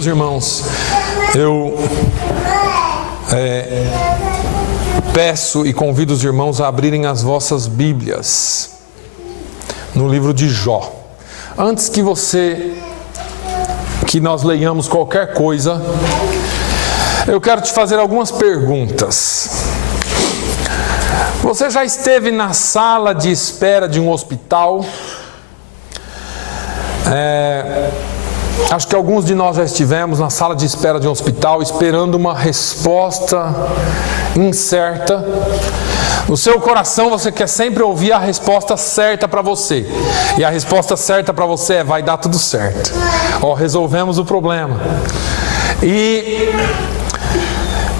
Meus irmãos, eu peço e convido os irmãos a abrirem as vossas Bíblias no livro de Jó. Antes que nós leiamos qualquer coisa, eu quero te fazer algumas perguntas. Você já esteve na sala de espera de um hospital? Acho que alguns de nós já estivemos na sala de espera de um hospital esperando uma resposta incerta. No seu coração você quer sempre ouvir a resposta certa para você. E a resposta certa para você é: vai dar tudo certo. Resolvemos o problema. E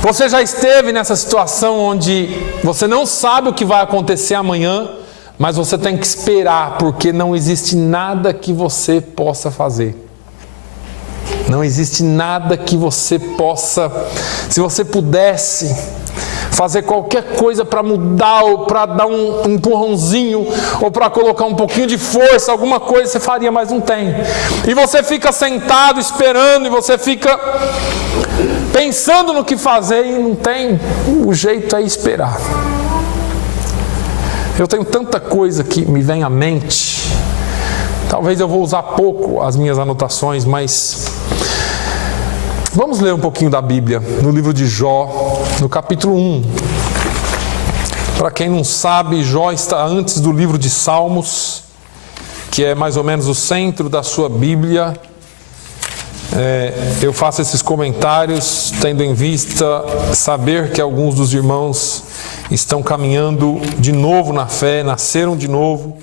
você já esteve nessa situação onde você não sabe o que vai acontecer amanhã, mas você tem que esperar, porque não existe nada que você possa fazer. Não existe nada que você possa, se você pudesse fazer qualquer coisa para mudar, ou para dar um empurrãozinho, ou para colocar um pouquinho de força, alguma coisa você faria, mas não tem. E você fica sentado esperando, e você fica pensando no que fazer, e não tem. O jeito é esperar. Eu tenho tanta coisa que me vem à mente. Talvez eu vou usar pouco as minhas anotações, mas vamos ler um pouquinho da Bíblia, no livro de Jó, no capítulo 1. Para quem não sabe, Jó está antes do livro de Salmos, que é mais ou menos o centro da sua Bíblia. Eu faço esses comentários tendo em vista saber que alguns dos irmãos estão caminhando de novo na fé, nasceram de novo,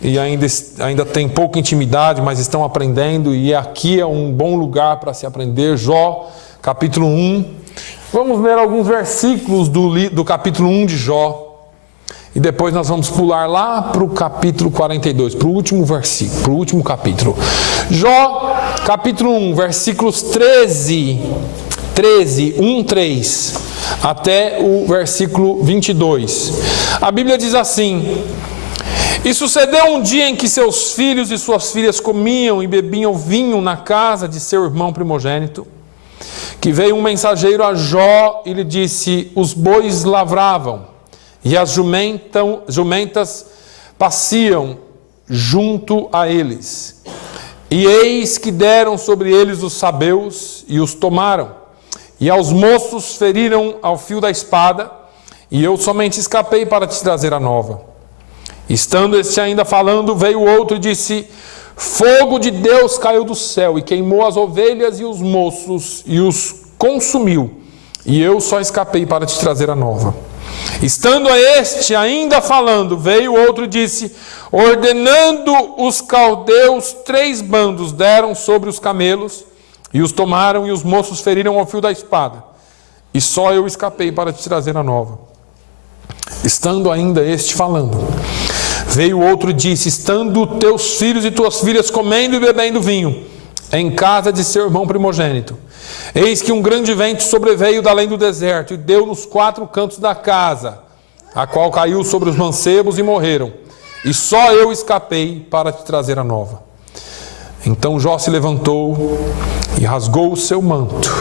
e ainda tem pouca intimidade, mas estão aprendendo, e aqui é um bom lugar para se aprender. Jó, capítulo 1. Vamos ler alguns versículos do capítulo 1 de Jó, e depois nós vamos pular lá para o capítulo 42, para o último versículo, para o último capítulo. Jó, capítulo 1, versículos 13, 3, até o versículo 22. A Bíblia diz assim: E sucedeu um dia em que seus filhos e suas filhas comiam e bebiam vinho na casa de seu irmão primogênito, que veio um mensageiro a Jó e lhe disse: Os bois lavravam, e as jumentas pasciam junto a eles. E eis que deram sobre eles os sabeus e os tomaram, e aos moços feriram ao fio da espada, e eu somente escapei para te trazer a nova. Estando este ainda falando, veio outro e disse: Fogo de Deus caiu do céu e queimou as ovelhas e os moços e os consumiu, e eu só escapei para te trazer a nova. Estando este ainda falando, veio outro e disse: Ordenando os caldeus 3 bandos deram sobre os camelos, e os tomaram, e os moços feriram ao fio da espada, e só eu escapei para te trazer a nova. Estando ainda este falando, veio outro e disse: Estando teus filhos e tuas filhas comendo e bebendo vinho em casa de seu irmão primogênito, eis que um grande vento sobreveio da além do deserto, e deu nos 4 cantos da casa, a qual caiu sobre os mancebos e morreram, e só eu escapei para te trazer a nova. Então Jó se levantou e rasgou o seu manto,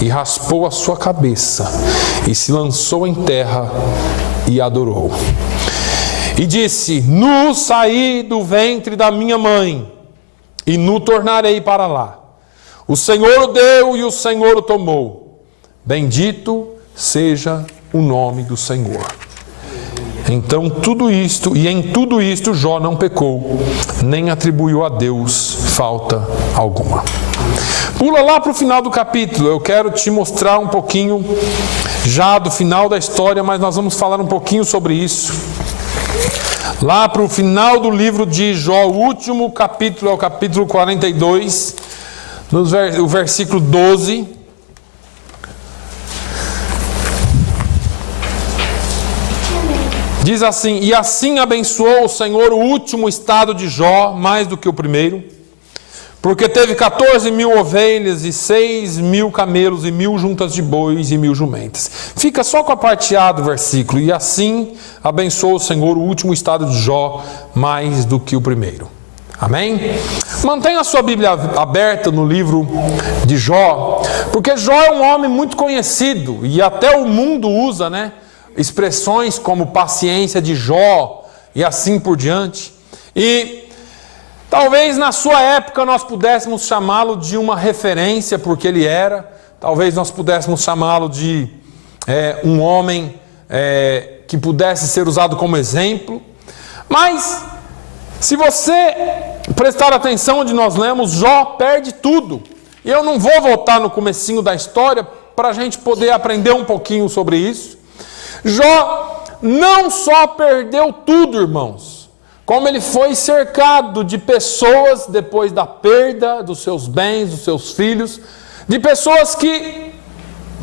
e raspou a sua cabeça, e se lançou em terra e adorou. E disse: Nu saí do ventre da minha mãe, e nu tornarei para lá. O Senhor o deu e o Senhor o tomou. Bendito seja o nome do Senhor. Então em tudo isto Jó não pecou, nem atribuiu a Deus falta alguma. Pula lá para o final do capítulo. Eu quero te mostrar um pouquinho já do final da história, mas nós vamos falar um pouquinho sobre isso. Lá para o final do livro de Jó, o último capítulo é o capítulo 42, o versículo 12. Diz assim: E assim abençoou o Senhor o último estado de Jó, mais do que o primeiro, porque teve 14.000 ovelhas e 6.000 camelos e 1.000 juntas de bois e 1.000 jumentas. Fica só com a parte A do versículo. E assim abençoou o Senhor o último estado de Jó, mais do que o primeiro. Amém? Mantenha a sua Bíblia aberta no livro de Jó, porque Jó é um homem muito conhecido, e até o mundo usa, né, expressões como paciência de Jó, e assim por diante. E talvez na sua época nós pudéssemos chamá-lo de uma referência, porque ele era. Talvez nós pudéssemos chamá-lo de um homem que pudesse ser usado como exemplo. Mas, se você prestar atenção onde nós lemos, Jó perde tudo. E eu não vou voltar no comecinho da história para a gente poder aprender um pouquinho sobre isso. Jó não só perdeu tudo, irmãos, como ele foi cercado de pessoas depois da perda dos seus bens, dos seus filhos, de pessoas que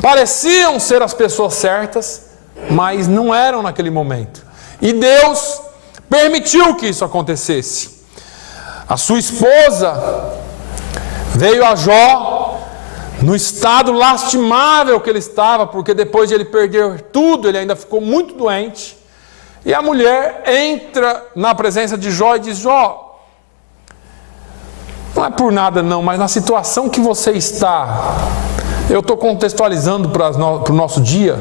pareciam ser as pessoas certas, mas não eram naquele momento. E Deus permitiu que isso acontecesse. A sua esposa veio a Jó no estado lastimável que ele estava, porque depois de ele perder tudo, ele ainda ficou muito doente. E a mulher entra na presença de Jó e diz: Jó, não é por nada não, mas na situação que você está, eu estou contextualizando para o nosso dia,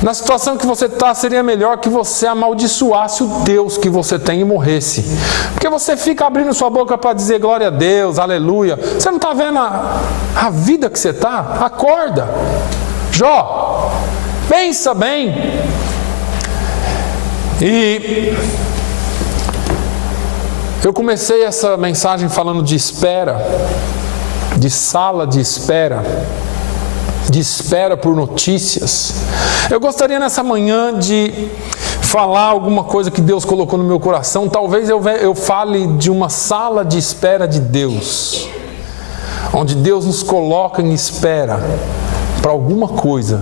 na situação que você está, seria melhor que você amaldiçoasse o Deus que você tem e morresse. Porque você fica abrindo sua boca para dizer glória a Deus, aleluia. Você não está vendo a vida que você está? Acorda. Jó, pensa bem. E eu comecei essa mensagem falando de espera, de sala de espera por notícias. Eu gostaria nessa manhã de falar alguma coisa que Deus colocou no meu coração. Talvez eu fale de uma sala de espera de Deus, onde Deus nos coloca em espera para alguma coisa,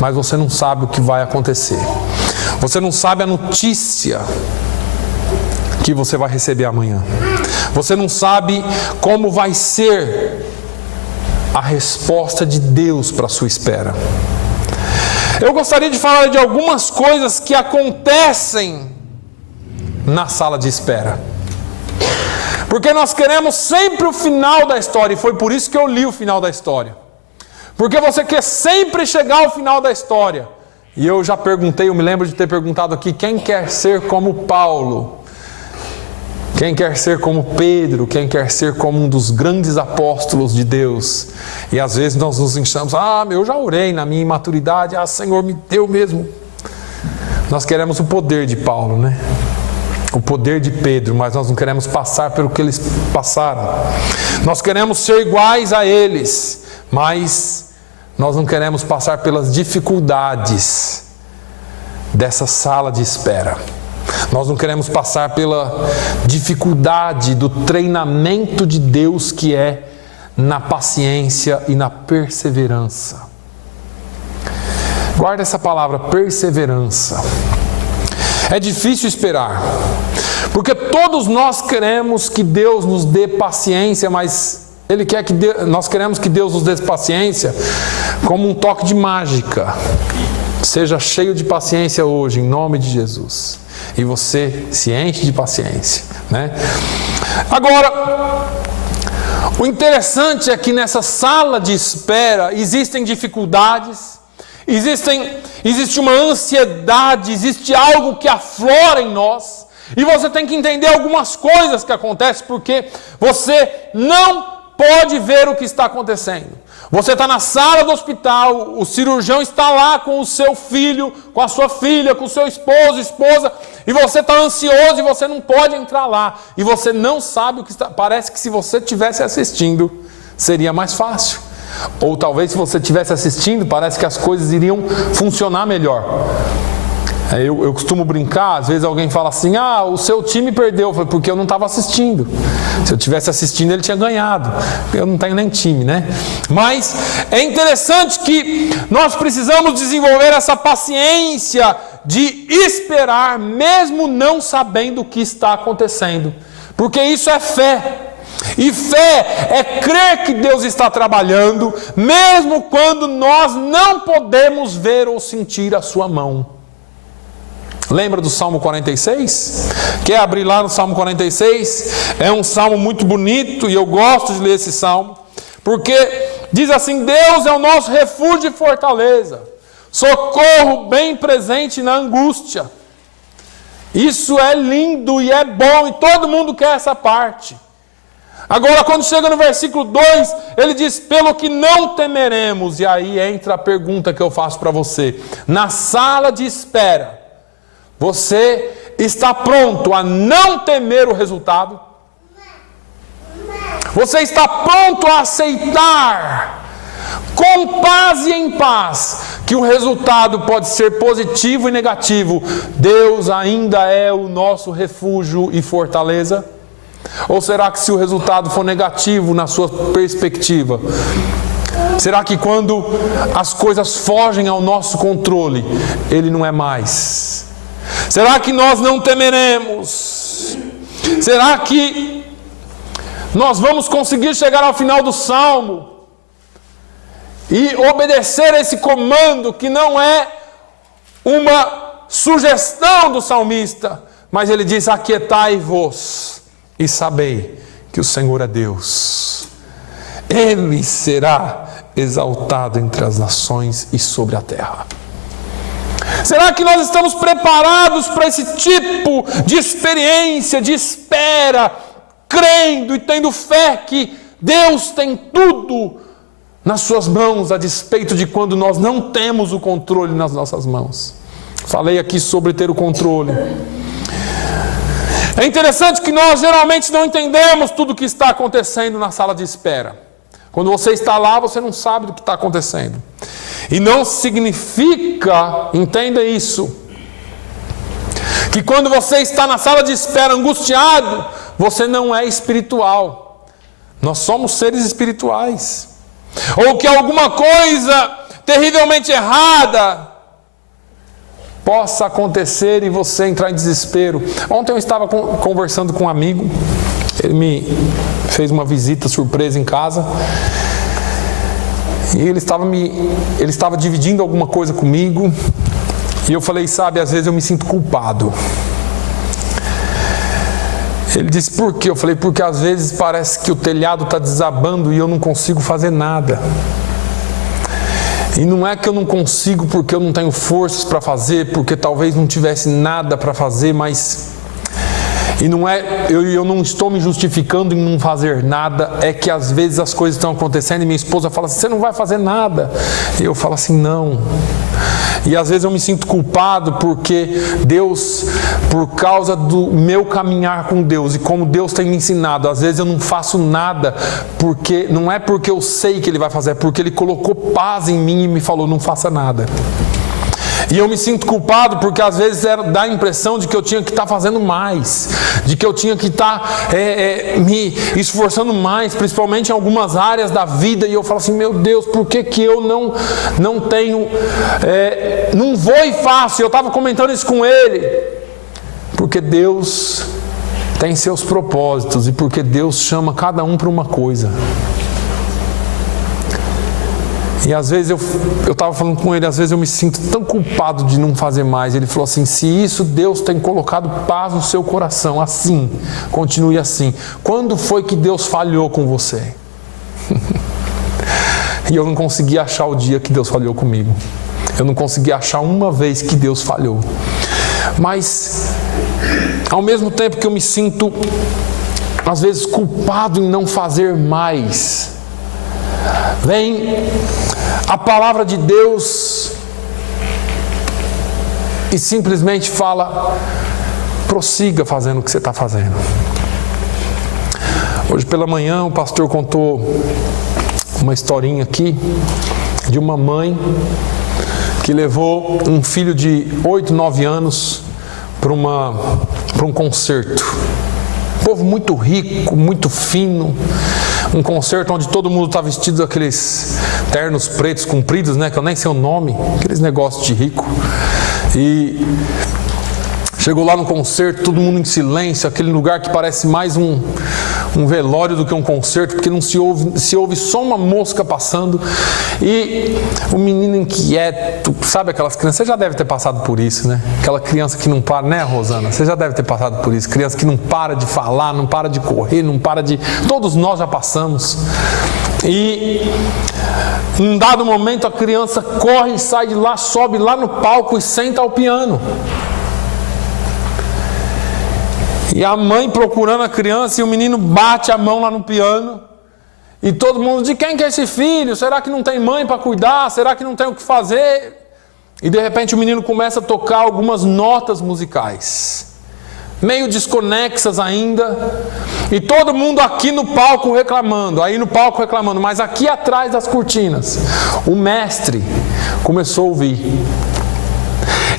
mas você não sabe o que vai acontecer. Você não sabe a notícia que você vai receber amanhã. Você não sabe como vai ser a resposta de Deus para a sua espera. Eu gostaria de falar de algumas coisas que acontecem na sala de espera, porque nós queremos sempre o final da história, e foi por isso que eu li o final da história, porque você quer sempre chegar ao final da história. E eu já perguntei, eu me lembro de ter perguntado aqui, quem quer ser como Paulo? Quem quer ser como Pedro? Quem quer ser como um dos grandes apóstolos de Deus? E às vezes nós nos enchamos: eu já orei na minha imaturidade, Senhor, me deu mesmo. Nós queremos o poder de Paulo, né? O poder de Pedro, mas nós não queremos passar pelo que eles passaram. Nós queremos ser iguais a eles, mas nós não queremos passar pelas dificuldades dessa sala de espera. Nós não queremos passar pela dificuldade do treinamento de Deus, que é na paciência e na perseverança. Guarda essa palavra, perseverança. É difícil esperar, porque todos nós queremos que Deus nos dê paciência, mas Ele quer que nós queremos que Deus nos dê paciência como um toque de mágica. Seja cheio de paciência hoje, em nome de Jesus. E você se enche de paciência, né? Agora, o interessante é que nessa sala de espera existem dificuldades, existe uma ansiedade, existe algo que aflora em nós, e você tem que entender algumas coisas que acontecem, porque você não pode ver o que está acontecendo. Você está na sala do hospital, o cirurgião está lá com o seu filho, com a sua filha, com o seu esposo, esposa, e você está ansioso e você não pode entrar lá. E você não sabe o que está... Parece que se você estivesse assistindo, seria mais fácil. Ou talvez se você estivesse assistindo, parece que as coisas iriam funcionar melhor. Eu costumo brincar, às vezes alguém fala assim: o seu time perdeu. Eu falei: porque eu não estava assistindo. Se eu estivesse assistindo, ele tinha ganhado. Eu não tenho nem time, né? Mas é interessante que nós precisamos desenvolver essa paciência de esperar, mesmo não sabendo o que está acontecendo. Porque isso é fé. E fé é crer que Deus está trabalhando, mesmo quando nós não podemos ver ou sentir a sua mão. Lembra do Salmo 46? Quer abrir lá no Salmo 46? É um salmo muito bonito e eu gosto de ler esse salmo, porque diz assim: Deus é o nosso refúgio e fortaleza, socorro bem presente na angústia. Isso é lindo e é bom, e todo mundo quer essa parte. Agora, quando chega no versículo 2, ele diz: pelo que não temeremos. E aí entra a pergunta que eu faço para você. Na sala de espera, você está pronto a não temer o resultado? Você está pronto a aceitar, com paz e em paz, que o resultado pode ser positivo e negativo? Deus ainda é o nosso refúgio e fortaleza? Ou será que se o resultado for negativo na sua perspectiva, será que quando as coisas fogem ao nosso controle, Ele não é mais? Será que nós não temeremos? Será que nós vamos conseguir chegar ao final do Salmo e obedecer a esse comando, que não é uma sugestão do salmista, mas ele diz: aquietai-vos e sabei que o Senhor é Deus. Ele será exaltado entre as nações e sobre a terra. Será que nós estamos preparados para esse tipo de experiência, de espera, crendo e tendo fé que Deus tem tudo nas suas mãos, a despeito de quando nós não temos o controle nas nossas mãos? Falei aqui sobre ter o controle. É interessante que nós geralmente não entendemos tudo o que está acontecendo na sala de espera. Quando você está lá, você não sabe do que está acontecendo. E não significa, entenda isso, que quando você está na sala de espera angustiado, você não é espiritual. Nós somos seres espirituais. Ou que alguma coisa terrivelmente errada possa acontecer e você entrar em desespero. Ontem eu estava conversando com um amigo, ele me fez uma visita surpresa em casa, e ele estava dividindo alguma coisa comigo, e eu falei: sabe, às vezes eu me sinto culpado. Ele disse: por quê? Eu falei: porque às vezes parece que o telhado está desabando e eu não consigo fazer nada. E não é que eu não consigo porque eu não tenho forças para fazer, porque talvez não tivesse nada para fazer, mas... E não é, eu não estou me justificando em não fazer nada, é que às vezes as coisas estão acontecendo e minha esposa fala assim: você não vai fazer nada. E eu falo assim: não. E às vezes eu me sinto culpado porque Deus, por causa do meu caminhar com Deus e como Deus tem me ensinado, às vezes eu não faço nada, porque não é porque eu sei que Ele vai fazer, é porque Ele colocou paz em mim e me falou: não faça nada. E eu me sinto culpado porque às vezes dá a impressão de que eu tinha que estar fazendo mais, de que eu tinha que estar me esforçando mais, principalmente em algumas áreas da vida. E eu falo assim: meu Deus, por que eu não tenho, não vou e faço? Eu estava comentando isso com ele, porque Deus tem seus propósitos e porque Deus chama cada um para uma coisa. E às vezes eu estava falando com ele, às vezes eu me sinto tão culpado de não fazer mais. Ele falou assim: se isso Deus tem colocado paz no seu coração, assim, continue assim. Quando foi que Deus falhou com você? E eu não consegui achar o dia que Deus falhou comigo. Eu não consegui achar uma vez que Deus falhou. Mas, ao mesmo tempo que eu me sinto, às vezes, culpado em não fazer mais, vem a palavra de Deus e simplesmente fala: prossiga fazendo o que você está fazendo. Hoje pela manhã o pastor contou uma historinha aqui de uma mãe que levou um filho de 8, 9 anos para um concerto. Um povo muito rico, muito fino. Um concerto onde todo mundo está vestido aqueles ternos pretos compridos, né? Que eu nem sei o nome, aqueles negócios de rico. E Chegou lá no concerto, todo mundo em silêncio, aquele lugar que parece mais um velório do que um concerto, porque não se ouve só uma mosca passando. E o menino inquieto, sabe aquelas crianças? Você já deve ter passado por isso, né? Aquela criança que não para, né, Rosana? Você já deve ter passado por isso. Criança que não para de falar, não para de correr, não para de... Todos nós já passamos. E em um dado momento a criança corre e sai de lá, sobe lá no palco e senta ao piano. E a mãe procurando a criança, e o menino bate a mão lá no piano. E todo mundo, de quem que é esse filho? Será que não tem mãe para cuidar? Será que não tem o que fazer? E de repente o menino começa a tocar algumas notas musicais, meio desconexas ainda. E todo mundo aqui no palco reclamando, mas aqui atrás das cortinas, o mestre começou a ouvir.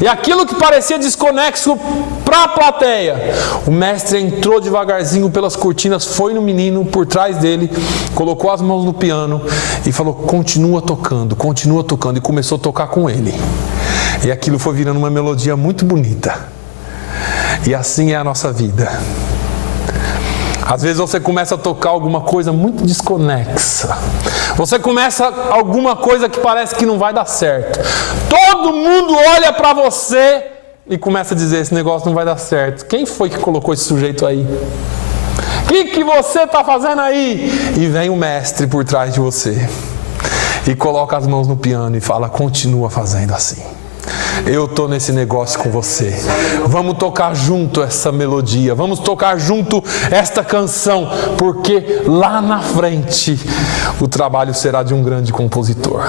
E aquilo que parecia desconexo para a plateia, o mestre entrou devagarzinho pelas cortinas, foi no menino por trás dele, colocou as mãos no piano e falou: continua tocando, e começou a tocar com ele. E aquilo foi virando uma melodia muito bonita. E assim é a nossa vida. Às vezes você começa a tocar alguma coisa muito desconexa. Você começa alguma coisa que parece que não vai dar certo. Todo mundo olha para você e começa a dizer: esse negócio não vai dar certo. Quem foi que colocou esse sujeito aí? O que você está fazendo aí? E vem o mestre por trás de você e coloca as mãos no piano e fala: continua fazendo assim. Eu estou nesse negócio com você. Vamos tocar junto essa melodia. Vamos tocar junto esta canção. Porque lá na frente o trabalho será de um grande compositor.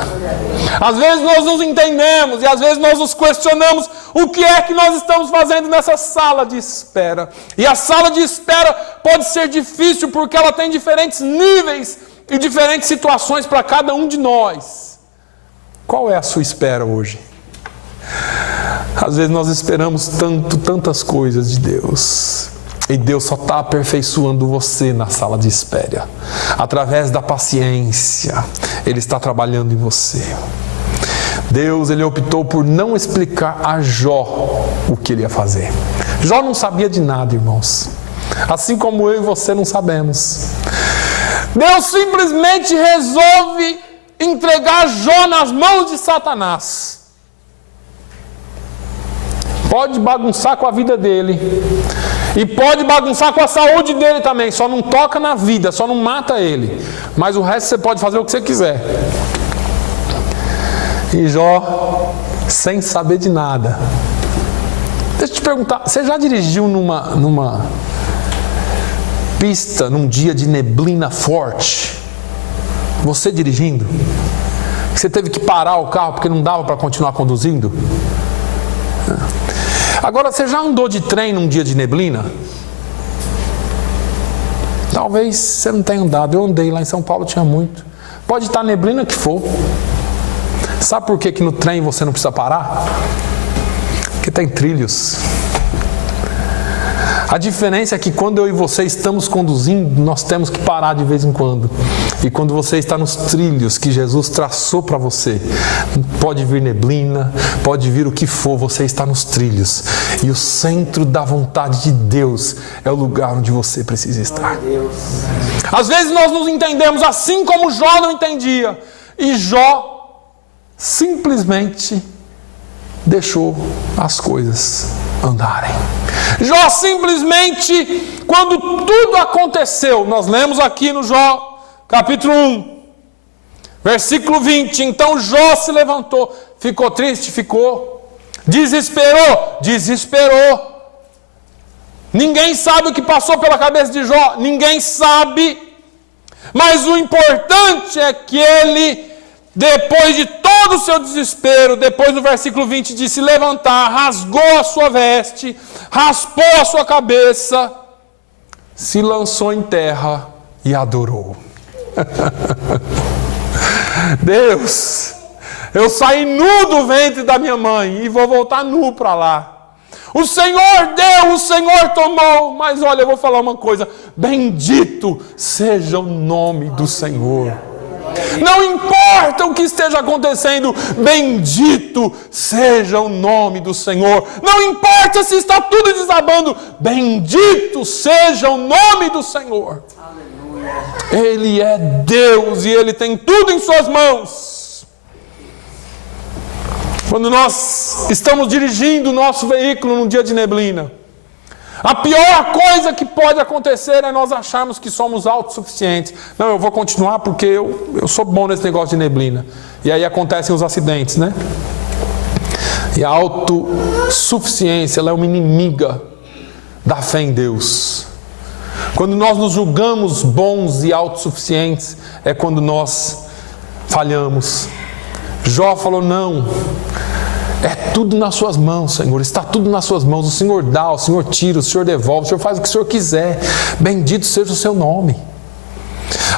Às vezes nós nos entendemos e às vezes nós nos questionamos o que é que nós estamos fazendo nessa sala de espera. E a sala de espera pode ser difícil porque ela tem diferentes níveis e diferentes situações para cada um de nós. Qual é a sua espera hoje? Às vezes nós esperamos tantas coisas de Deus, e Deus só está aperfeiçoando você na sala de espera. Através da paciência, Ele está trabalhando em você. Deus, Ele optou por não explicar a Jó o que Ele ia fazer. Jó não sabia de nada, irmãos. Assim como eu e você não sabemos. Deus simplesmente resolve entregar Jó nas mãos de Satanás. Pode bagunçar com a vida dele. E pode bagunçar com a saúde dele também. Só não toca na vida, só não mata ele. Mas o resto você pode fazer o que você quiser. E Jó, sem saber de nada. Deixa eu te perguntar, você já dirigiu numa pista, num dia de neblina forte? Você dirigindo? Você teve que parar o carro porque não dava para continuar conduzindo? Agora, você já andou de trem num dia de neblina? Talvez você não tenha andado. Eu andei lá em São Paulo, tinha muito. Pode estar neblina que for. Sabe por que no trem você não precisa parar? Porque tem trilhos. A diferença é que quando eu e você estamos conduzindo, nós temos que parar de vez em quando. E quando você está nos trilhos que Jesus traçou para você, pode vir neblina, pode vir o que for, você está nos trilhos. E o centro da vontade de Deus é o lugar onde você precisa estar. Às vezes nós nos entendemos assim como Jó não entendia. E Jó simplesmente deixou as coisas andarem. Jó simplesmente, quando tudo aconteceu, nós lemos aqui no Jó, capítulo 1, versículo 20, então Jó se levantou, ficou triste, ficou, desesperou, ninguém sabe o que passou pela cabeça de Jó, ninguém sabe, mas o importante é que ele, depois de todo o seu desespero, depois do versículo 20 de se levantar, rasgou a sua veste, raspou a sua cabeça, se lançou em terra e adorou. Deus, eu saí nu do ventre da minha mãe e vou voltar nu para lá. O Senhor deu, o Senhor tomou, mas olha, eu vou falar uma coisa, bendito seja o nome do Senhor. Não importa o que esteja acontecendo, bendito seja o nome do Senhor. Não importa se está tudo desabando, bendito seja o nome do Senhor. Ele é Deus e Ele tem tudo em suas mãos. Quando nós estamos dirigindo o nosso veículo num dia de neblina, a pior coisa que pode acontecer é nós acharmos que somos autossuficientes. Não, eu vou continuar porque eu sou bom nesse negócio de neblina. E aí acontecem os acidentes, né? E a autossuficiência, ela é uma inimiga da fé em Deus. Quando nós nos julgamos bons e autossuficientes, é quando nós falhamos. Jó falou, não, é tudo nas suas mãos, Senhor, está tudo nas suas mãos. O Senhor dá, o Senhor tira, o Senhor devolve, o Senhor faz o que o Senhor quiser. Bendito seja o seu nome.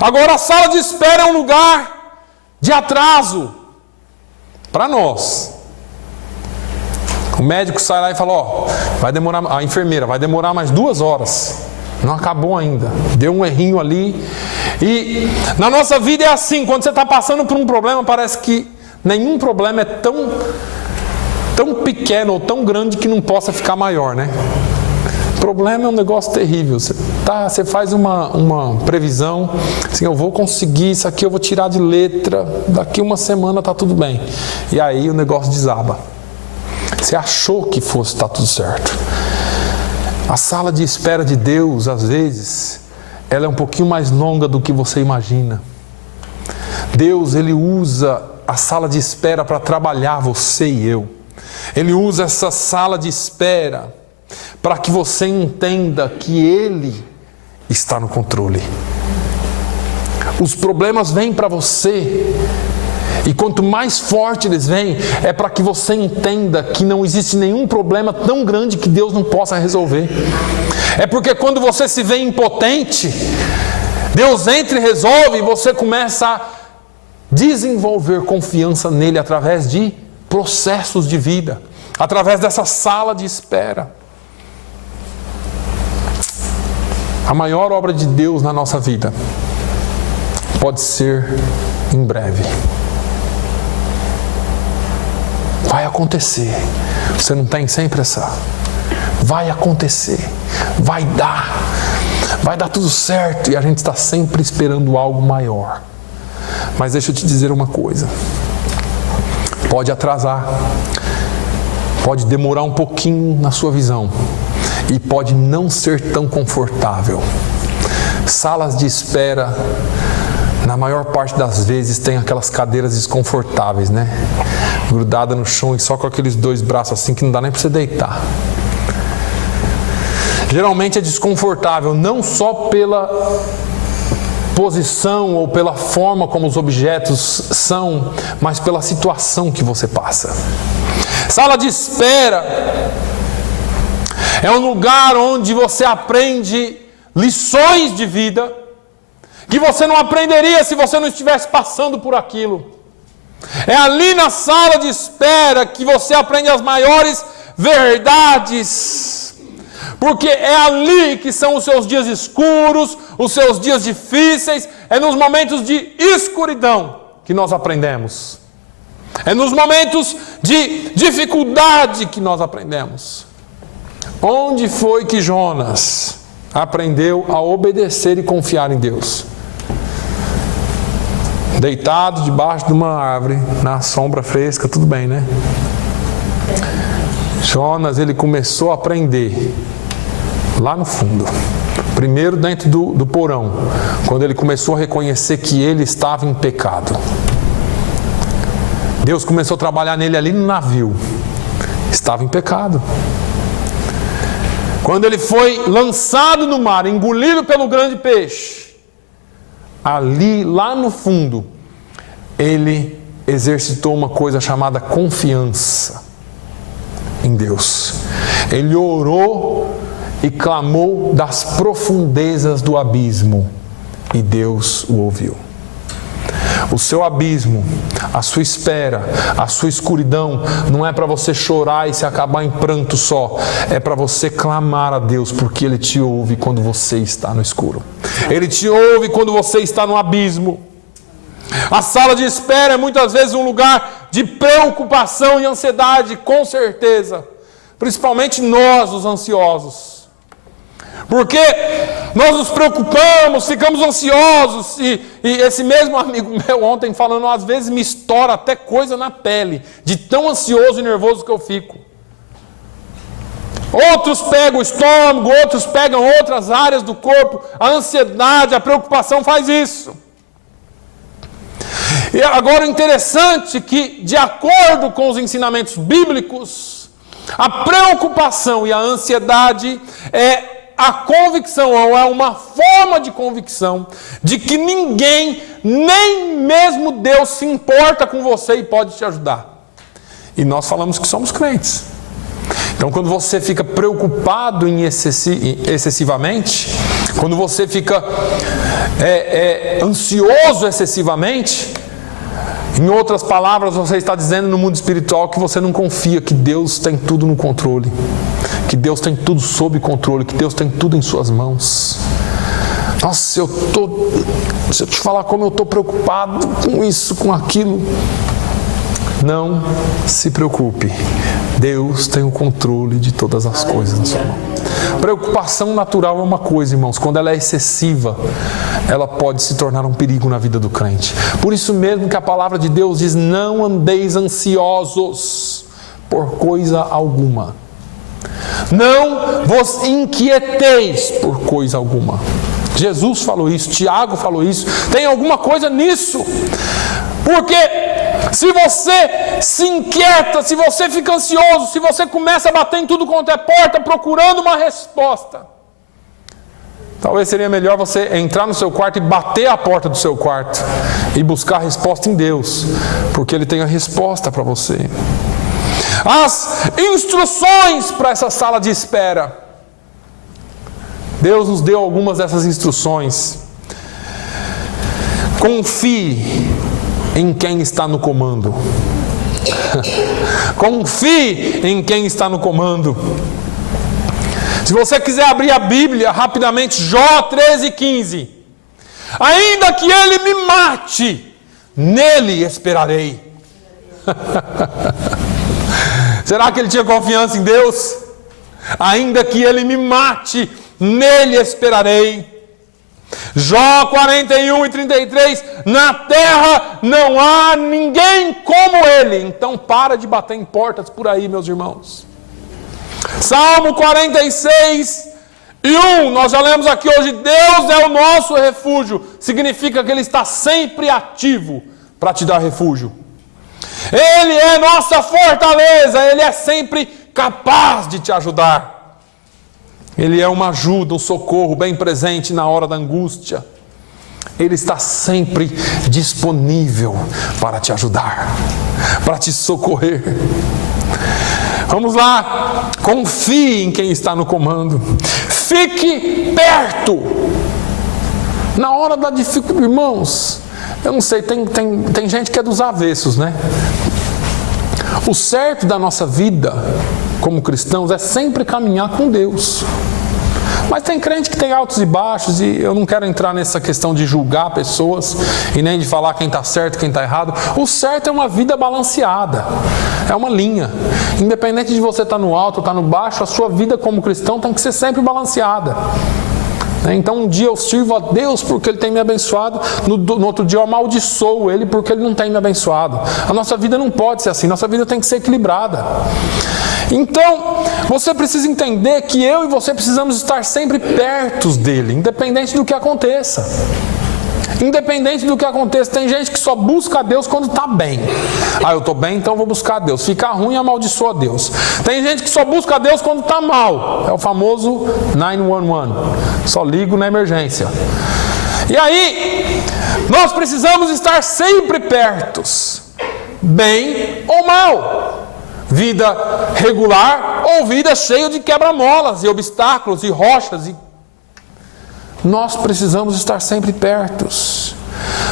Agora a sala de espera é um lugar de atraso para nós. O médico sai lá e fala, ó, vai demorar, a enfermeira, vai demorar mais 2 horas. Não acabou ainda, deu um errinho ali. E na nossa vida é assim, quando você está passando por um problema, parece que nenhum problema é tão pequeno ou tão grande que não possa ficar maior, né? O problema é um negócio terrível. Você faz uma previsão, assim, eu vou conseguir isso aqui, eu vou tirar de letra, daqui uma semana está tudo bem. E aí o negócio desaba. Você achou que fosse estar tudo certo. A sala de espera de Deus, às vezes, ela é um pouquinho mais longa do que você imagina. Deus, Ele usa a sala de espera para trabalhar você e eu. Ele usa essa sala de espera para que você entenda que Ele está no controle. Os problemas vêm para você. E quanto mais forte eles vêm, é para que você entenda que não existe nenhum problema tão grande que Deus não possa resolver. É porque quando você se vê impotente, Deus entra e resolve, e você começa a desenvolver confiança nele através de processos de vida, através dessa sala de espera. A maior obra de Deus na nossa vida pode ser em breve. Vai acontecer. Você não tem sem pressão. Vai acontecer. Vai dar tudo certo. E a gente está sempre esperando algo maior. Mas deixa eu te dizer uma coisa. Pode atrasar. Pode demorar um pouquinho na sua visão. E pode não ser tão confortável. Salas de espera, na maior parte das vezes, tem aquelas cadeiras desconfortáveis, né? Grudada no chão e só com aqueles 2 braços assim que não dá nem para você deitar. Geralmente é desconfortável, não só pela posição ou pela forma como os objetos são, mas pela situação que você passa. Sala de espera é um lugar onde você aprende lições de vida que você não aprenderia se você não estivesse passando por aquilo. É ali na sala de espera que você aprende as maiores verdades. Porque é ali que são os seus dias escuros, os seus dias difíceis. É nos momentos de escuridão que nós aprendemos. É nos momentos de dificuldade que nós aprendemos. Onde foi que Jonas aprendeu a obedecer e confiar em Deus? Deitado debaixo de uma árvore, na sombra fresca, tudo bem, né? Jonas, ele começou a aprender lá no fundo. Primeiro dentro do porão, quando ele começou a reconhecer que ele estava em pecado. Deus começou a trabalhar nele ali no navio. Estava em pecado. Quando ele foi lançado no mar, engolido pelo grande peixe, ali, lá no fundo, ele exercitou uma coisa chamada confiança em Deus. Ele orou e clamou das profundezas do abismo, e Deus o ouviu. O seu abismo, a sua espera, a sua escuridão, não é para você chorar e se acabar em pranto só. É para você clamar a Deus, porque Ele te ouve quando você está no escuro. Ele te ouve quando você está no abismo. A sala de espera é muitas vezes um lugar de preocupação e ansiedade, com certeza. Principalmente nós, os ansiosos. Porque nós nos preocupamos, ficamos ansiosos. E esse mesmo amigo meu ontem falando, às vezes me estoura até coisa na pele, de tão ansioso e nervoso que eu fico. Outros pegam o estômago, outros pegam outras áreas do corpo. A ansiedade, a preocupação faz isso. E agora o interessante é que, de acordo com os ensinamentos bíblicos, a preocupação e a ansiedade é a convicção, ou é uma forma de convicção, de que ninguém, nem mesmo Deus, se importa com você e pode te ajudar. E nós falamos que somos crentes. Então, quando você fica preocupado excessivamente, quando você fica ansioso excessivamente, em outras palavras, você está dizendo no mundo espiritual que você não confia que Deus tem tudo no controle, que Deus tem tudo sob controle, que Deus tem tudo em suas mãos. Nossa, se eu te falar como eu estou preocupado com isso, com aquilo. Não se preocupe, Deus tem o controle de todas as coisas na sua mão. Preocupação natural é uma coisa, irmãos, quando ela é excessiva, ela pode se tornar um perigo na vida do crente. Por isso mesmo que a palavra de Deus diz, não andeis ansiosos por coisa alguma. Não vos inquieteis por coisa alguma. Jesus falou isso, Tiago falou isso, tem alguma coisa nisso. Porque se você se inquieta, se você fica ansioso, se você começa a bater em tudo quanto é porta, procurando uma resposta, talvez seria melhor você entrar no seu quarto e bater a porta do seu quarto e buscar a resposta em Deus, porque Ele tem a resposta para você. As instruções para essa sala de espera. Deus nos deu algumas dessas instruções. Confie em quem está no comando. Confie em quem está no comando. Se você quiser abrir a Bíblia rapidamente, Jó 13:15. Ainda que ele me mate, nele esperarei. Será que ele tinha confiança em Deus? Ainda que ele me mate, nele esperarei. Jó 41:33, na terra não há ninguém como ele. Então para de bater em portas por aí, meus irmãos. Salmo 46:1, nós já lemos aqui hoje, Deus é o nosso refúgio. Significa que Ele está sempre ativo para te dar refúgio. Ele é nossa fortaleza, Ele é sempre capaz de te ajudar. Ele é uma ajuda, um socorro bem presente na hora da angústia. Ele está sempre disponível para te ajudar, para te socorrer. Vamos lá, confie em quem está no comando. Fique perto. Na hora da dificuldade, irmãos, eu não sei, tem gente que é dos avessos, né? O certo da nossa vida como cristãos é sempre caminhar com Deus. Mas tem crente que tem altos e baixos, e eu não quero entrar nessa questão de julgar pessoas e nem de falar quem está certo e quem está errado. O certo é uma vida balanceada, é uma linha. Independente de você estar no alto ou estar no baixo, a sua vida como cristão tem que ser sempre balanceada. Então um dia eu sirvo a Deus porque Ele tem me abençoado, no outro dia eu amaldiçoo Ele porque Ele não tem me abençoado. A nossa vida não pode ser assim, nossa vida tem que ser equilibrada. Então, você precisa entender que eu e você precisamos estar sempre perto dEle, independente do que aconteça. Independente do que aconteça, tem gente que só busca a Deus quando está bem. Eu estou bem, então vou buscar a Deus. Fica ruim, amaldiçoa a Deus. Tem gente que só busca a Deus quando está mal. É o famoso 911. Só ligo na emergência. E aí, nós precisamos estar sempre pertos. Bem ou mal. Vida regular ou vida cheia de quebra-molas e obstáculos e rochas e nós precisamos estar sempre pertos.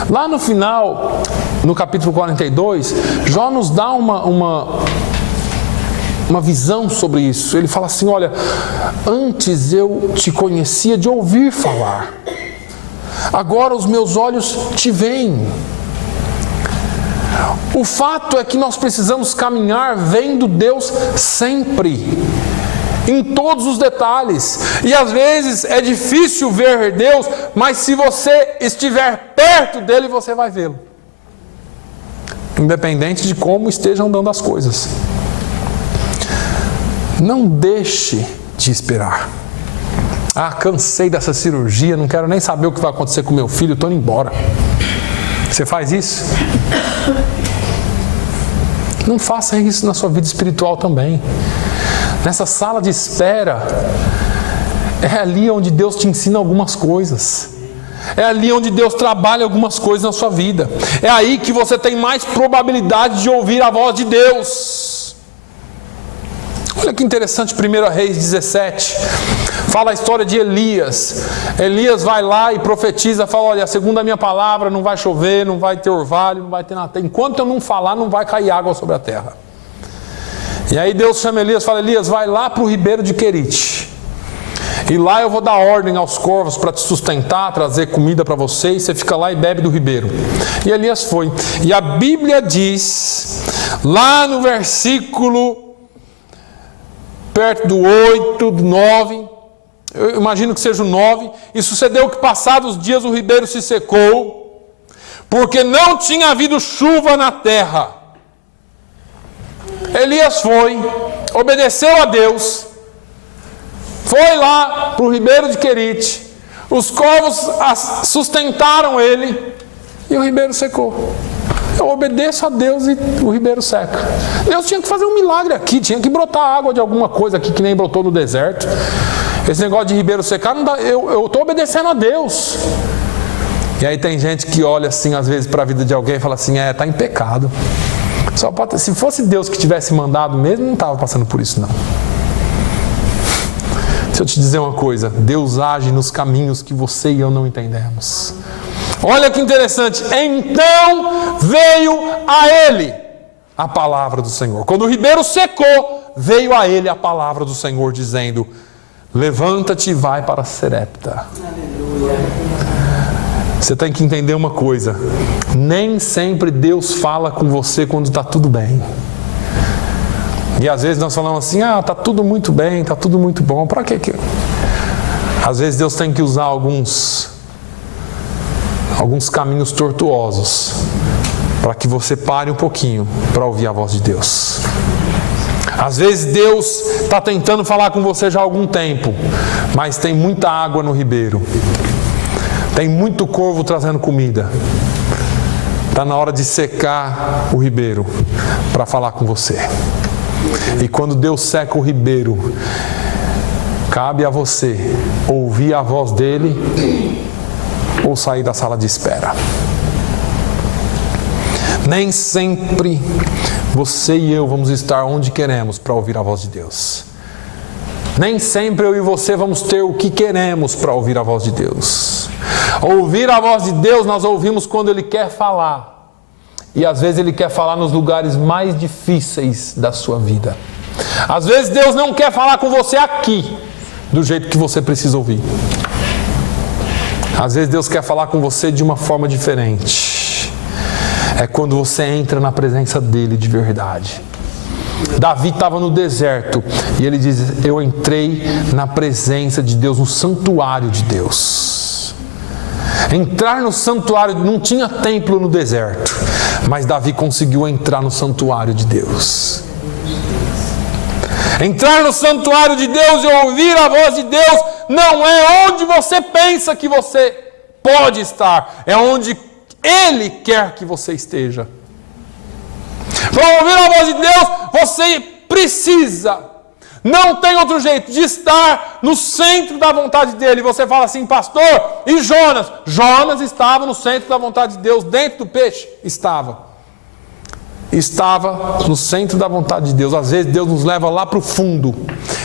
Lá no final, no capítulo 42, Jó nos dá uma visão sobre isso. Ele fala assim, olha, antes eu te conhecia de ouvir falar, agora os meus olhos te veem. O fato é que nós precisamos caminhar vendo Deus sempre, em todos os detalhes. E às vezes é difícil ver Deus, mas se você estiver perto dele, você vai vê-lo. Independente de como estejam andando as coisas. Não deixe de esperar. Cansei dessa cirurgia, não quero nem saber o que vai acontecer com meu filho, estou indo embora. Você faz isso? Não faça isso na sua vida espiritual também. Nessa sala de espera, é ali onde Deus te ensina algumas coisas. É ali onde Deus trabalha algumas coisas na sua vida. É aí que você tem mais probabilidade de ouvir a voz de Deus. Olha que interessante, 1 Reis 17. Fala a história de Elias. Elias vai lá e profetiza, fala, olha, segundo a minha palavra, não vai chover, não vai ter orvalho, não vai ter nada. Enquanto eu não falar, não vai cair água sobre a terra. E aí Deus chama Elias e fala, Elias, vai lá para o ribeiro de Querite. E lá eu vou dar ordem aos corvos para te sustentar, trazer comida para você, e você fica lá e bebe do ribeiro. E Elias foi. E a Bíblia diz, lá no versículo, perto do 8, do 9, eu imagino que seja o 9, e sucedeu que passados os dias o ribeiro se secou, porque não tinha havido chuva na terra. Elias foi, obedeceu a Deus, foi lá para o ribeiro de Querite, os corvos sustentaram ele, e o ribeiro secou. Eu obedeço a Deus e o ribeiro seca. Deus tinha que fazer um milagre aqui, tinha que brotar água de alguma coisa aqui que nem brotou no deserto. Esse negócio de ribeiro secar, não dá, eu estou obedecendo a Deus. E aí tem gente que olha assim, às vezes, para a vida de alguém e fala assim, está em pecado. Só pode, se fosse Deus que tivesse mandado mesmo, não estava passando por isso, não. Deixa eu te dizer uma coisa, Deus age nos caminhos que você e eu não entendemos. Olha que interessante, então veio a ele a palavra do Senhor. Quando o ribeiro secou, veio a ele a palavra do Senhor dizendo, levanta-te e vai para Serepta. Aleluia. Você tem que entender uma coisa, nem sempre Deus fala com você quando está tudo bem. E às vezes nós falamos assim, está tudo muito bem, está tudo muito bom, para quê? Às vezes Deus tem que usar alguns caminhos tortuosos para que você pare um pouquinho para ouvir a voz de Deus. Às vezes Deus está tentando falar com você já há algum tempo, mas tem muita água no ribeiro, tem muito corvo trazendo comida. Está na hora de secar o ribeiro para falar com você. E quando Deus seca o ribeiro, cabe a você ouvir a voz dele ou sair da sala de espera. Nem sempre você e eu vamos estar onde queremos para ouvir a voz de Deus. Nem sempre eu e você vamos ter o que queremos para ouvir a voz de Deus. Ouvir a voz de Deus nós ouvimos quando Ele quer falar. E às vezes Ele quer falar nos lugares mais difíceis da sua vida. Às vezes Deus não quer falar com você aqui, do jeito que você precisa ouvir. Às vezes Deus quer falar com você de uma forma diferente. É quando você entra na presença dEle de verdade. Davi estava no deserto e ele diz, eu entrei na presença de Deus, no santuário de Deus. Entrar no santuário, não tinha templo no deserto, mas Davi conseguiu entrar no santuário de Deus. Entrar no santuário de Deus e ouvir a voz de Deus não é onde você pensa que você pode estar, é onde Ele quer que você esteja. Para ouvir a voz de Deus, você precisa, não tem outro jeito, de estar no centro da vontade dEle. Você fala assim, pastor, e Jonas? Jonas estava no centro da vontade de Deus, dentro do peixe? Estava no centro da vontade de Deus. Às vezes Deus nos leva lá para o fundo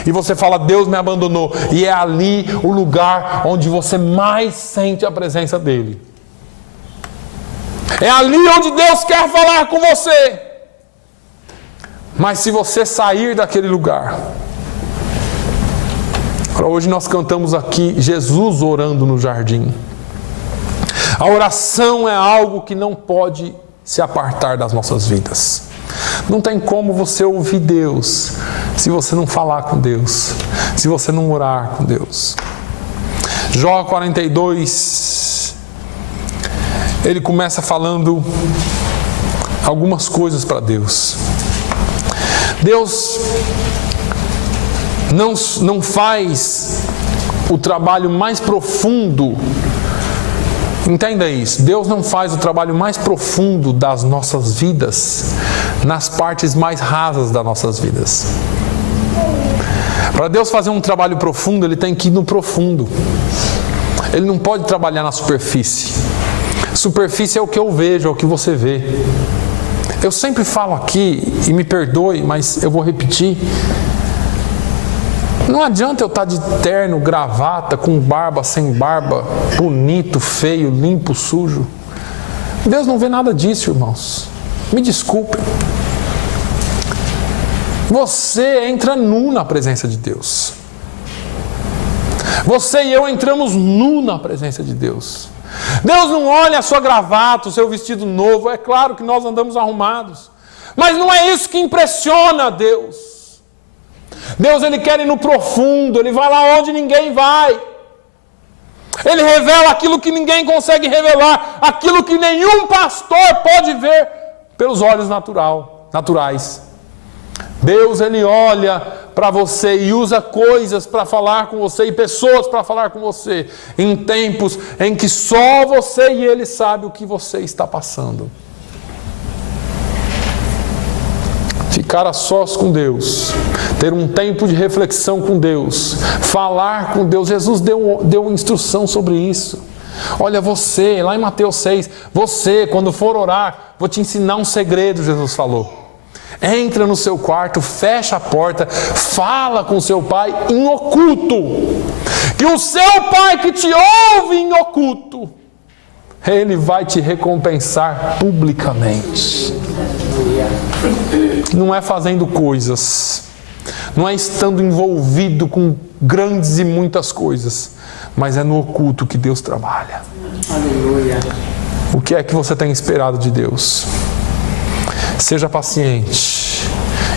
e você fala, Deus me abandonou, e é ali o lugar onde você mais sente a presença dEle. É ali onde Deus quer falar com você. Mas se você sair daquele lugar, hoje nós cantamos aqui Jesus orando no jardim. A oração é algo que não pode se apartar das nossas vidas. Não tem como você ouvir Deus se você não falar com Deus, se você não orar com Deus. Jó 42, ele começa falando algumas coisas para Deus. Deus não faz o trabalho mais profundo. Entenda isso, Deus não faz o trabalho mais profundo das nossas vidas nas partes mais rasas das nossas vidas. Para Deus fazer um trabalho profundo, Ele tem que ir no profundo. Ele não pode trabalhar na superfície. Superfície é o que eu vejo, é o que você vê. Eu sempre falo aqui, e me perdoe, mas eu vou repetir. Não adianta eu estar de terno, gravata, com barba, sem barba, bonito, feio, limpo, sujo. Deus não vê nada disso, irmãos. Me desculpem. Você entra nu na presença de Deus. Você e eu entramos nu na presença de Deus. Deus não olha a sua gravata, o seu vestido novo. É claro que nós andamos arrumados. Mas não é isso que impressiona Deus. Deus, Ele quer ir no profundo, Ele vai lá onde ninguém vai. Ele revela aquilo que ninguém consegue revelar, aquilo que nenhum pastor pode ver pelos olhos naturais. Deus, Ele olha para você e usa coisas para falar com você e pessoas para falar com você em tempos em que só você e Ele sabe o que você está passando. Ficar a sós com Deus, ter um tempo de reflexão com Deus, falar com Deus. Jesus deu instrução sobre isso. Olha, você, lá em Mateus 6, você, quando for orar, vou te ensinar um segredo, Jesus falou. Entra no seu quarto, fecha a porta, fala com seu pai em oculto. Que o seu pai que te ouve em oculto, Ele vai te recompensar publicamente. Não é fazendo coisas, não é estando envolvido com grandes e muitas coisas, mas é no oculto que Deus trabalha. Aleluia. O que é que você tem esperado de Deus? Seja paciente,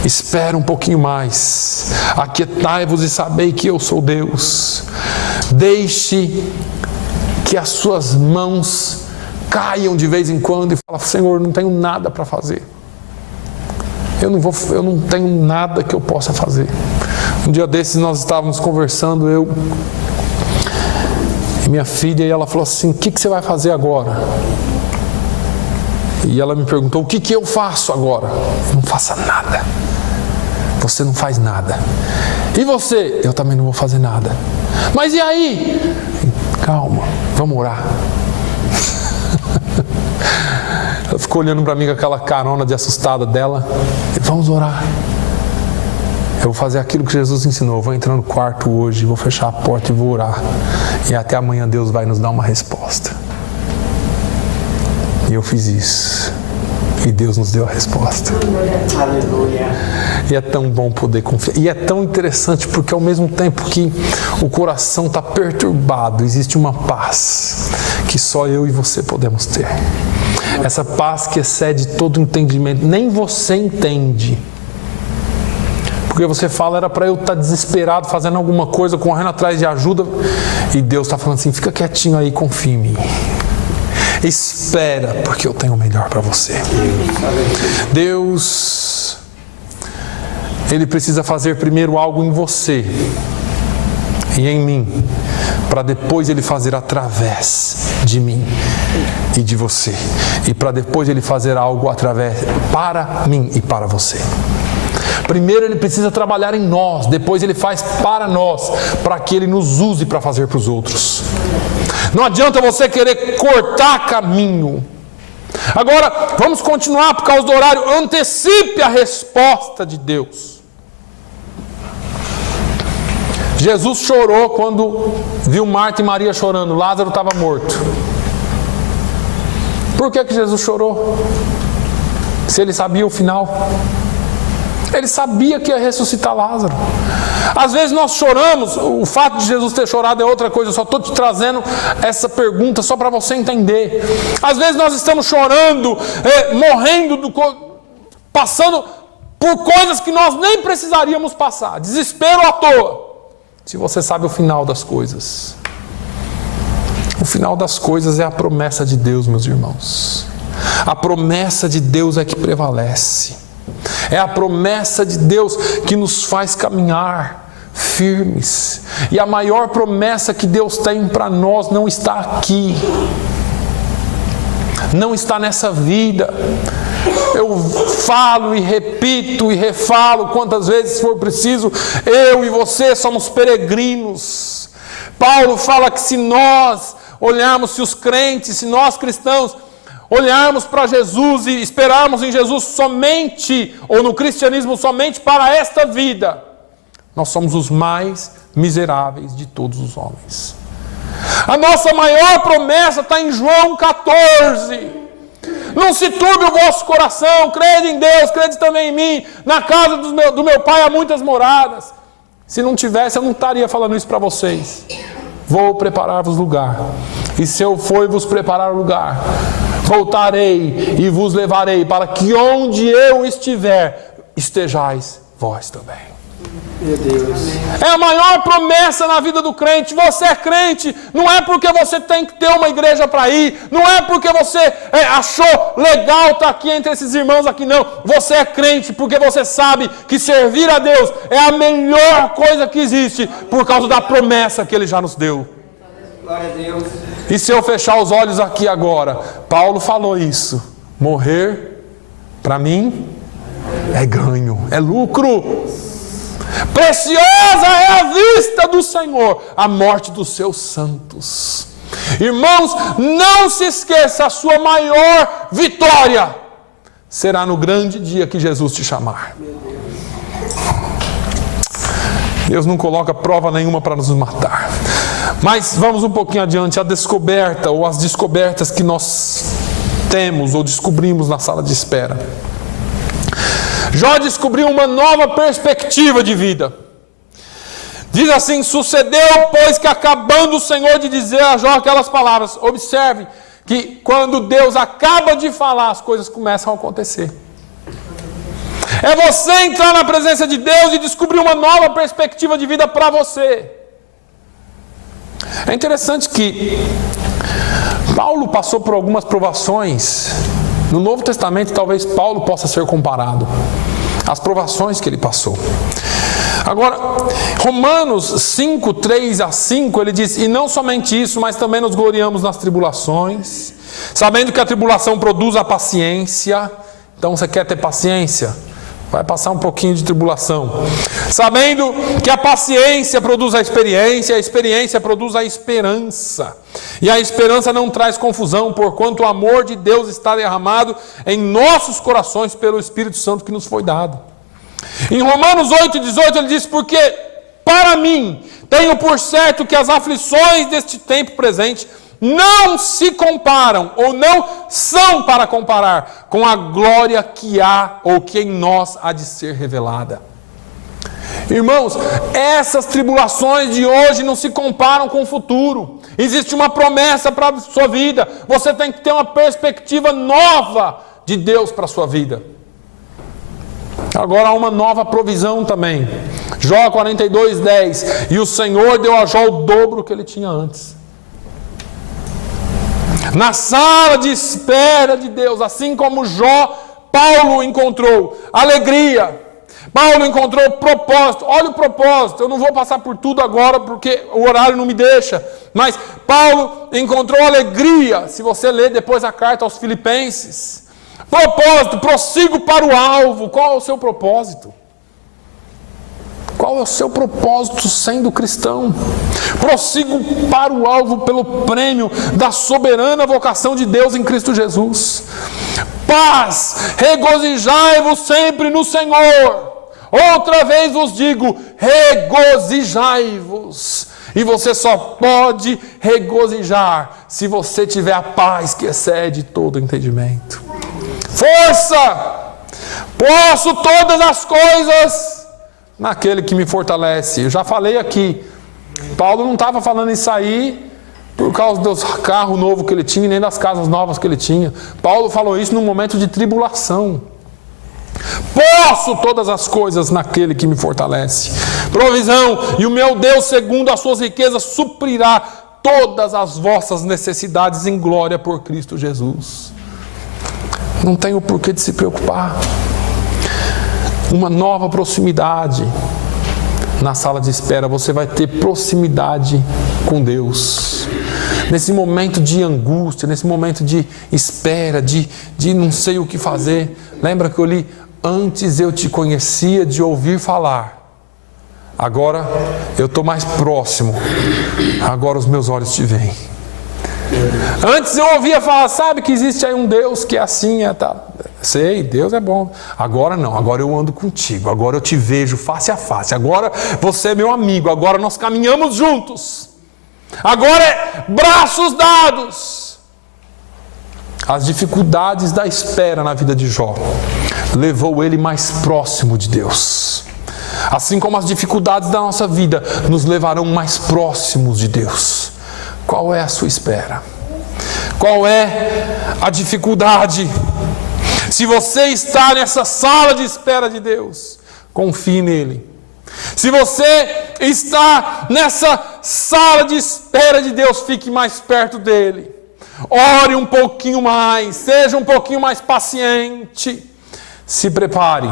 espere um pouquinho mais, aquietai-vos e sabei que eu sou Deus. Deixe que as suas mãos caiam de vez em quando e fala: Senhor, não tenho nada para fazer. Eu não tenho nada que eu possa fazer. Um dia desses nós estávamos conversando, eu e minha filha, e ela falou assim: o que você vai fazer agora? E ela me perguntou: o que eu faço agora? Não faça nada. Você não faz nada. E você? Eu também não vou fazer nada. Mas e aí? Calma, vamos orar. Ela ficou olhando para mim com aquela carona de assustada dela. Vamos orar. Eu vou fazer aquilo que Jesus ensinou. Eu vou entrar no quarto hoje, vou fechar a porta e vou orar. E até amanhã Deus vai nos dar uma resposta. E eu fiz isso. E Deus nos deu a resposta. Aleluia. E é tão bom poder confiar. E é tão interessante porque ao mesmo tempo que o coração está perturbado, existe uma paz que só eu e você podemos ter. Essa paz que excede todo entendimento. Nem você entende. Porque você fala: era para eu estar desesperado, fazendo alguma coisa, correndo atrás de ajuda. E Deus está falando assim: fica quietinho aí, confia em mim. Espera, porque eu tenho o melhor para você. Deus, Ele precisa fazer primeiro algo em você e em mim, para depois Ele fazer através de mim e de você, e para depois Ele fazer algo para mim e para você. Primeiro Ele precisa trabalhar em nós, depois Ele faz para nós, para que Ele nos use para fazer para os outros. Não adianta você querer cortar caminho. Agora, vamos continuar por causa do horário. Antecipe a resposta de Deus. Jesus chorou quando viu Marta e Maria chorando. Lázaro estava morto. Por que Jesus chorou? Se Ele sabia o final. Ele sabia que ia ressuscitar Lázaro. Às vezes nós choramos, o fato de Jesus ter chorado é outra coisa, eu só estou te trazendo essa pergunta só para você entender. Às vezes nós estamos chorando, morrendo, passando por coisas que nós nem precisaríamos passar, desespero à toa. Se você sabe o final das coisas, o final das coisas é a promessa de Deus, meus irmãos. A promessa de Deus é que prevalece. É a promessa de Deus que nos faz caminhar firmes. E a maior promessa que Deus tem para nós não está aqui. Não está nessa vida. Eu falo e repito e refalo quantas vezes for preciso. Eu e você somos peregrinos. Paulo fala que se nós olharmos, se os crentes, se nós cristãos olharmos para Jesus e esperarmos em Jesus somente, ou no cristianismo somente para esta vida, nós somos os mais miseráveis de todos os homens. A nossa maior promessa está em João 14. Não se turbe o vosso coração, crede em Deus, crede também em mim. Na casa do meu pai há muitas moradas. Se não tivesse, eu não estaria falando isso para vocês. Vou preparar-vos lugar. E se eu for e vos preparar lugar, voltarei e vos levarei, para que onde eu estiver, estejais vós também. Meu Deus. É a maior promessa na vida do crente. Você é crente, não é porque você tem que ter uma igreja para ir, não é porque você achou legal estar aqui entre esses irmãos aqui, não. Você é crente porque você sabe que servir a Deus é a melhor coisa que existe, por causa da promessa que Ele já nos deu. Glória a Deus. E se eu fechar os olhos aqui agora, Paulo falou isso: morrer para mim é ganho, é lucro. Preciosa é a vista do Senhor, a morte dos seus santos. Irmãos, não se esqueça, a sua maior vitória será no grande dia que Jesus te chamar. Deus não coloca prova nenhuma para nos matar. Mas vamos um pouquinho adiante, a descoberta ou as descobertas que nós temos ou descobrimos na sala de espera. Jó descobriu uma nova perspectiva de vida. Diz assim: sucedeu, pois, que acabando o Senhor de dizer a Jó aquelas palavras. Observe que quando Deus acaba de falar, as coisas começam a acontecer. É você entrar na presença de Deus e descobrir uma nova perspectiva de vida para você. É interessante que Paulo passou por algumas provações. No Novo Testamento, talvez Paulo possa ser comparado às provações que ele passou. Agora, Romanos 5, 3 a 5, ele diz: e não somente isso, mas também nos gloriamos nas tribulações, sabendo que a tribulação produz a paciência. Então, você quer ter paciência? Vai passar um pouquinho de tribulação. Sabendo que a paciência produz a experiência produz a esperança. E a esperança não traz confusão, porquanto o amor de Deus está derramado em nossos corações pelo Espírito Santo que nos foi dado. Em Romanos 8, 18 ele diz: porque para mim tenho por certo que as aflições deste tempo presente não se comparam, ou não são para comparar, com a glória que há, ou que em nós há de ser revelada. Irmãos, essas tribulações de hoje não se comparam com o futuro. Existe uma promessa para a sua vida. Você tem que ter uma perspectiva nova de Deus para a sua vida. Agora há uma nova provisão também. Jó 42, 10. E o Senhor deu a Jó o dobro que ele tinha antes. Na sala de espera de Deus, assim como Jó, Paulo encontrou alegria. Paulo encontrou propósito. Olha o propósito. Eu não vou passar por tudo agora porque o horário não me deixa. Mas Paulo encontrou alegria. Se você ler depois a carta aos Filipenses. Propósito, prossigo para o alvo. Qual é o seu propósito? Qual é o seu propósito sendo cristão? Prossigo para o alvo pelo prêmio da soberana vocação de Deus em Cristo Jesus. Paz, regozijai-vos sempre no Senhor. Outra vez vos digo, regozijai-vos. E você só pode regozijar se você tiver a paz que excede todo entendimento. Força! Posso todas as coisas naquele que me fortalece. Eu já falei aqui, Paulo não estava falando isso aí por causa dos carros novos que ele tinha, nem das casas novas que ele tinha. Paulo falou isso num momento de tribulação. Posso todas as coisas naquele que me fortalece. Provisão, e o meu Deus, segundo as suas riquezas, suprirá todas as vossas necessidades em glória por Cristo Jesus. Não tem o porquê de se preocupar. Uma nova proximidade. Na sala de espera você vai ter proximidade com Deus. Nesse momento de angústia, nesse momento de espera, de não sei o que fazer. Lembra que eu li? Antes eu te conhecia de ouvir falar. Agora eu estou mais próximo. Agora os meus olhos te veem. Antes eu ouvia falar, sabe que existe aí um Deus que é assim, sei, Deus é bom. Agora não, agora eu ando contigo. Agora eu te vejo face a face. Agora você é meu amigo. Agora nós caminhamos juntos. Agora é braços dados. As dificuldades da espera na vida de Jó levou ele mais próximo de Deus. Assim como as dificuldades da nossa vida nos levarão mais próximos de Deus. Qual é a sua espera? Qual é a dificuldade? Se você está nessa sala de espera de Deus, confie nele. Se você está nessa sala de espera de Deus, fique mais perto dele. Ore um pouquinho mais, seja um pouquinho mais paciente. Se prepare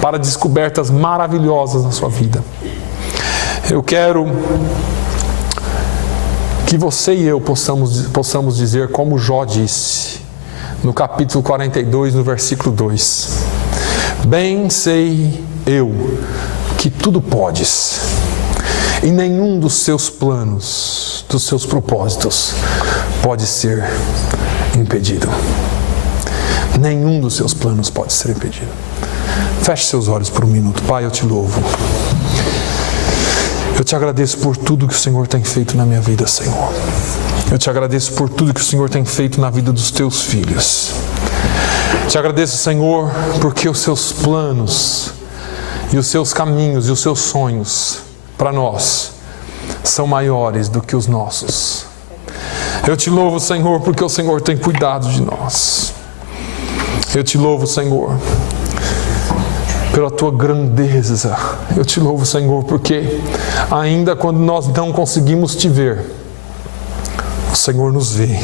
para descobertas maravilhosas na sua vida. Eu quero que você e eu possamos dizer como Jó disse, no capítulo 42, no versículo 2. Bem sei eu que tudo podes, e nenhum dos seus planos, dos seus propósitos, pode ser impedido. Nenhum dos seus planos pode ser impedido. Feche seus olhos por um minuto. Pai, eu te louvo. Eu te agradeço por tudo que o Senhor tem feito na minha vida, Senhor. Eu te agradeço por tudo que o Senhor tem feito na vida dos teus filhos. Te agradeço, Senhor, porque os seus planos e os seus caminhos e os seus sonhos para nós são maiores do que os nossos. Eu te louvo, Senhor, porque o Senhor tem cuidado de nós. Eu te louvo, Senhor, pela tua grandeza. Eu te louvo, Senhor, porque ainda quando nós não conseguimos te ver, o Senhor nos vê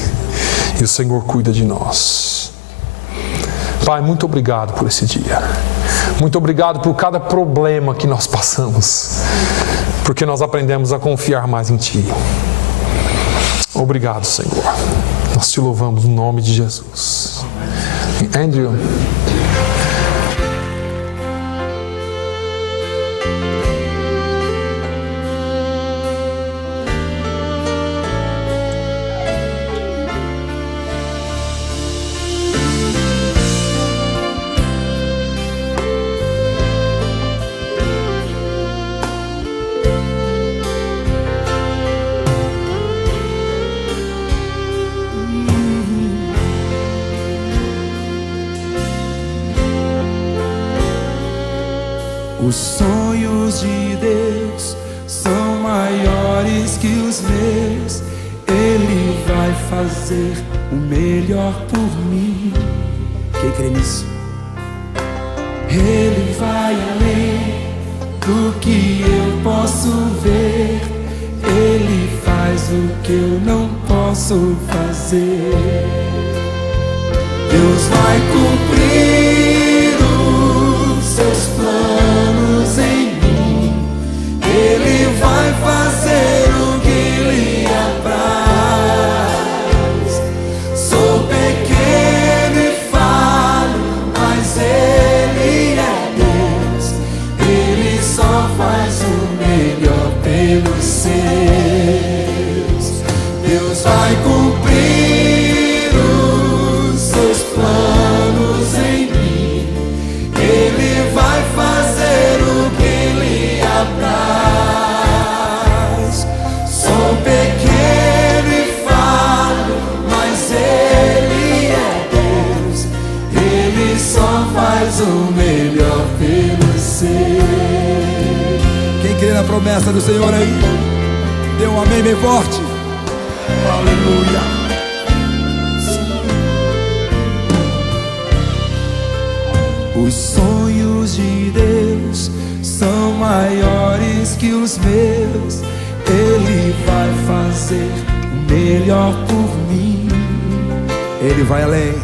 e o Senhor cuida de nós. Pai, muito obrigado por esse dia. Muito obrigado por cada problema que nós passamos, porque nós aprendemos a confiar mais em Ti. Obrigado, Senhor. Nós te louvamos no nome de Jesus. Andrew. Os sonhos de Deus são maiores que os meus. Ele vai fazer o melhor por mim. Quem crê nisso? Ele vai além do que eu posso ver. Ele faz o que eu não posso fazer. Deus vai cumprir os seus planos em mim. Ele vai fazer o que lhe apraz. Sou pequeno e falho, mas Ele é Deus. Ele só faz o melhor pelos seus. Deus vai cumprir promessa do Senhor aí? Dê um amém bem forte. Aleluia. Os sonhos de Deus são maiores que os meus. Ele vai fazer o melhor por mim. Ele vai além.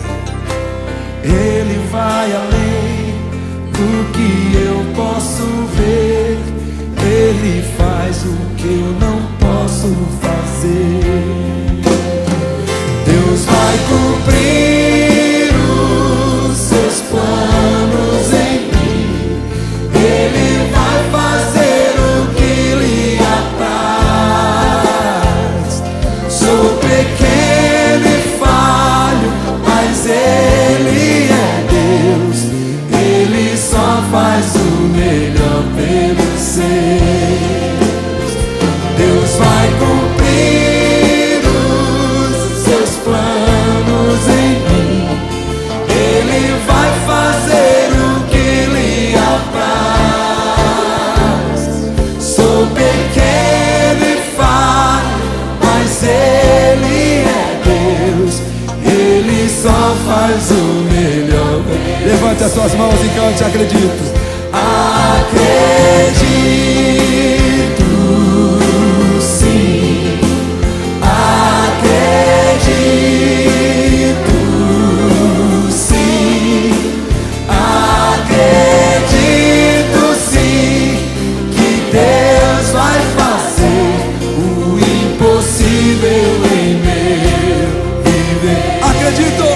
Ele vai além do que eu posso ver. Ele faz o que eu não posso fazer. Deus vai cumprir os seus planos em mim. Ele vai fazer o que lhe apraz. Sou pequeno e falho, mas Ele é Deus. Ele só faz o melhor pelos seus. Deus vai cumprir os seus planos em mim. Ele vai fazer o que lhe apraz. Sou pequeno e falho, mas Ele é Deus. Ele só faz o melhor. Levante as suas mãos e cante, acredito. Acredito, sim. Acredito, sim. Acredito, sim, que Deus vai fazer o impossível em meu viver. Acredito.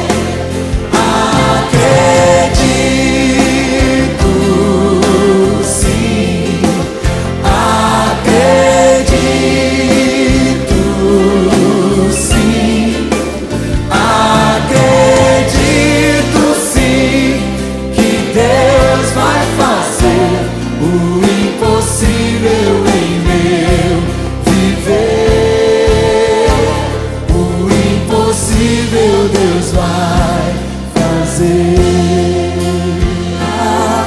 Deus vai fazer.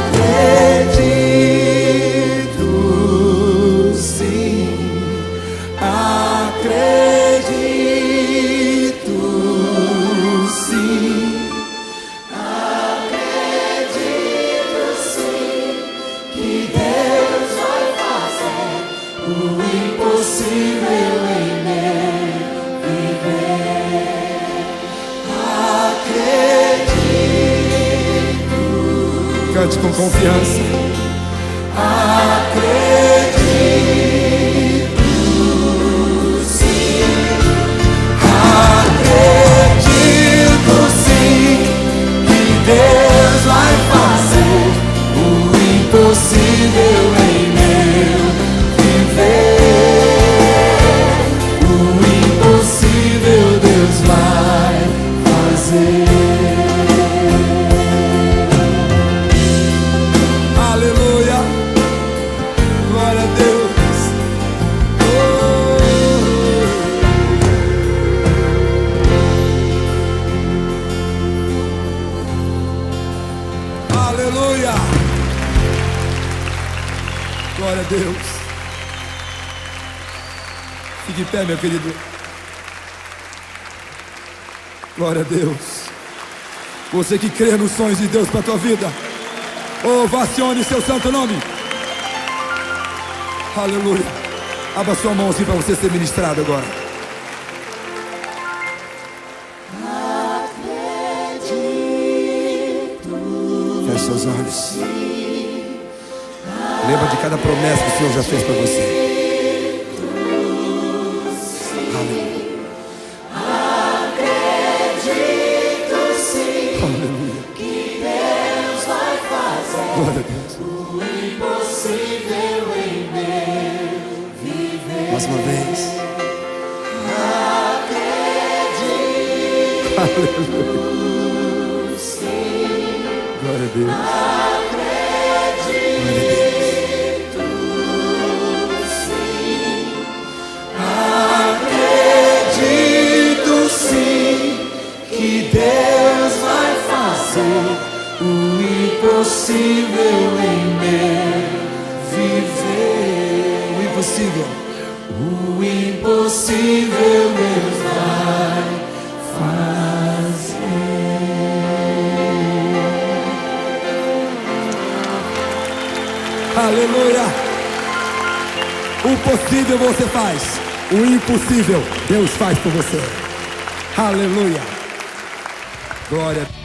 Acredito, sim. Acredito, sim. Acredito, sim, que Deus vai fazer o impossível em meu viver. Cante com confiança. Acredito, sim. Acredito, sim, que Deus vai fazer o impossível em meu viver. O impossível Deus vai fazer. Aleluia! Glória a Deus. Fique em pé, meu querido. Glória a Deus. Você que crê nos sonhos de Deus para a tua vida, ovacione seu santo nome. Aleluia. Abra sua mão assim para você ser ministrado agora. Feche seus olhos. Lembra de cada promessa que o Senhor já fez para você. Glória a Deus. O impossível em meu viver. Mais uma vez. Acredito, Aleluia. sim. Glória a Deus. Acredito, sim. Acredito, sim, que Deus vai fazer o impossível em meu viver. impossível. O impossível Deus vai fazer. Aleluia. O possível você faz, o impossível Deus faz por você. Aleluia. Glória a Deus.